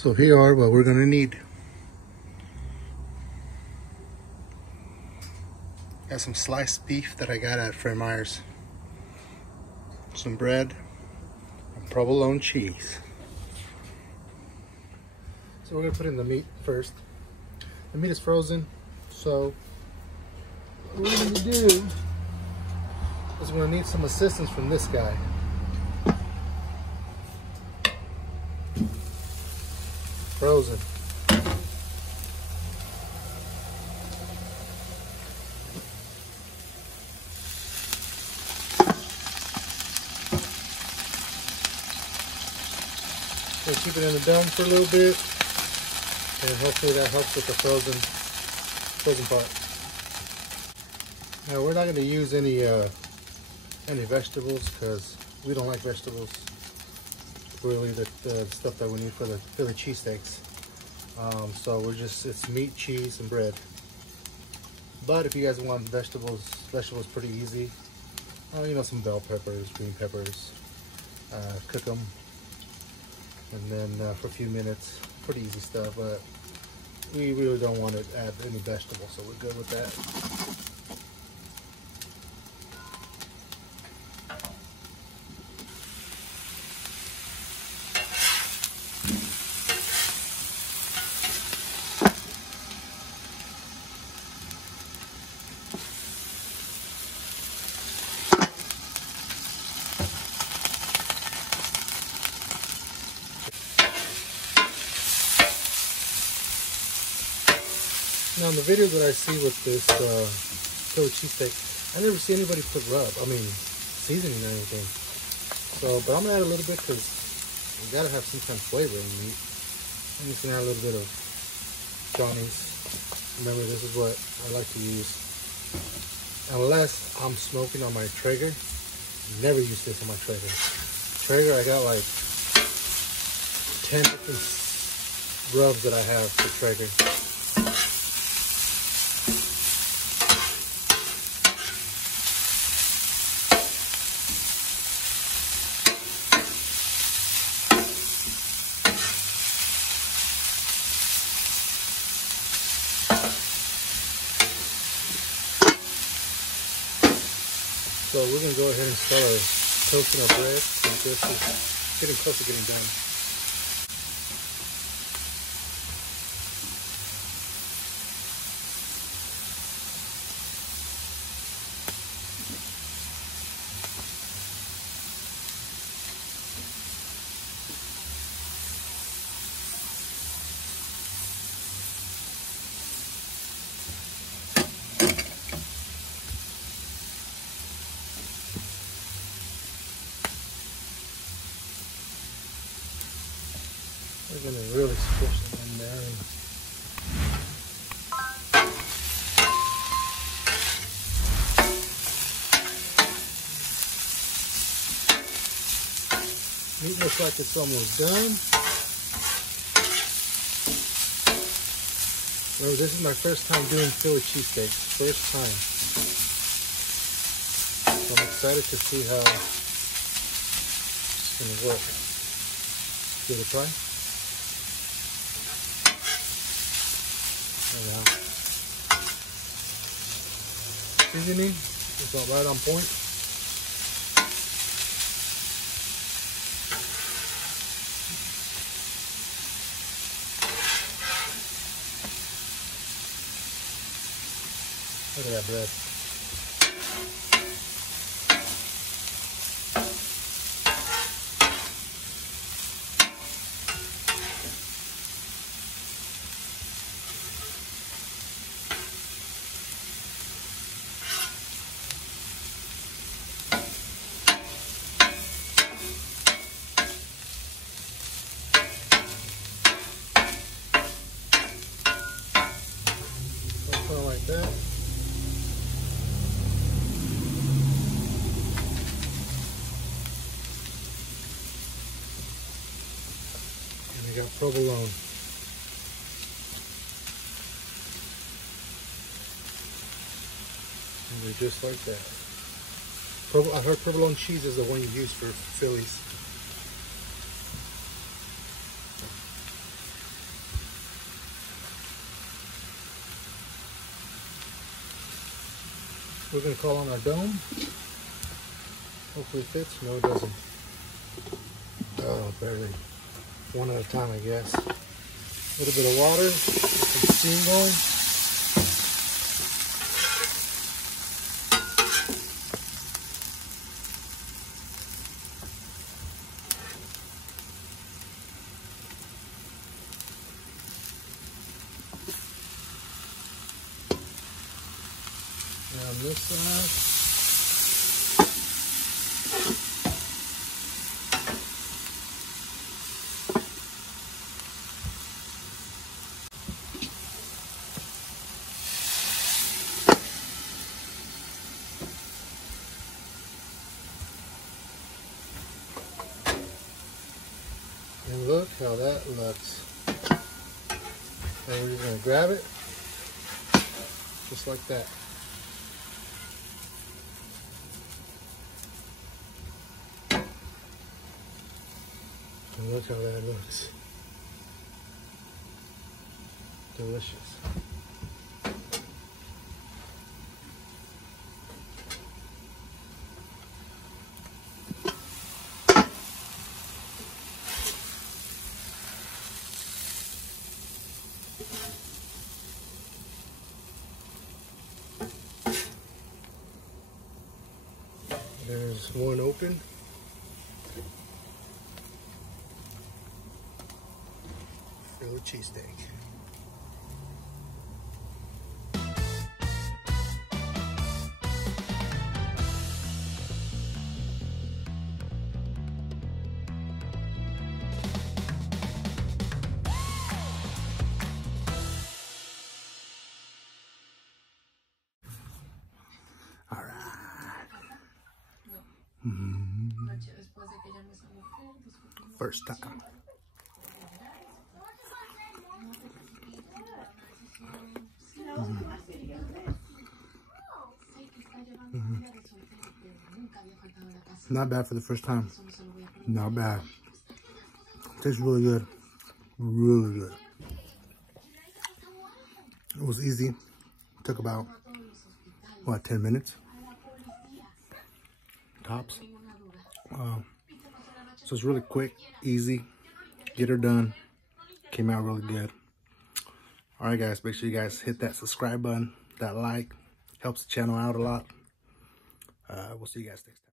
So here are what we're gonna need. Got some sliced beef that I got at Fred Meyer's. Some bread and provolone cheese. So we're gonna put in the meat first. The meat is frozen, so what we're gonna do is we're gonna need some assistance from this guy. Frozen. So keep it in the dome for a little bit, and hopefully that helps with the frozen part. Now we're not going to use any vegetables because we don't like vegetables. Really, the stuff that we need for the Philly cheesesteaks. So it's meat, cheese, and bread. But if you guys want vegetables pretty easy. You know, some bell peppers, green peppers. Cook them, and then for a few minutes. Pretty easy stuff, but we really don't want to add any vegetables, so we're good with that. Now in the videos that I see with this Philly cheesesteak, I never see anybody put seasoning or anything. So, but I'm gonna add a little bit because you gotta have some kind of flavor in the meat. I'm just gonna add a little bit of Johnny's. Remember, this is what I like to use. Unless I'm smoking on my Traeger. Never use this on my Traeger. Traeger, I got like 10 different rubs that I have for Traeger. So we're going to go ahead and start toasting our bread, and this is getting close to getting done. We're going to really squish them in there. Meat looks like it's almost done. Remember, this is my first time doing Philly cheesesteaks. First time. So I'm excited to see how it's going to work. Give it a try. Seasoning is about right on point. Look at that bread. Like that. And we got provolone. And they're just like that. I heard provolone cheese is the one you use for Phillies. we're going to call on our dome. Hopefully it fits. No, it doesn't. Oh, barely. One at a time, I guess. A little bit of water, get some steam going. And on this side, and look how that looks. And we're just going to grab it, just like that. And look how that looks. Delicious. There's one open. Philly cheesesteak. All right. First time. Not bad for the first time. Not bad. Tastes really good. Really good. It was easy. Took about, what, 10 minutes? Tops. So it's really quick, easy. Get her done. Came out really good. Alright guys, make sure you guys hit that subscribe button, that like. Helps the channel out a lot. We'll see you guys next time.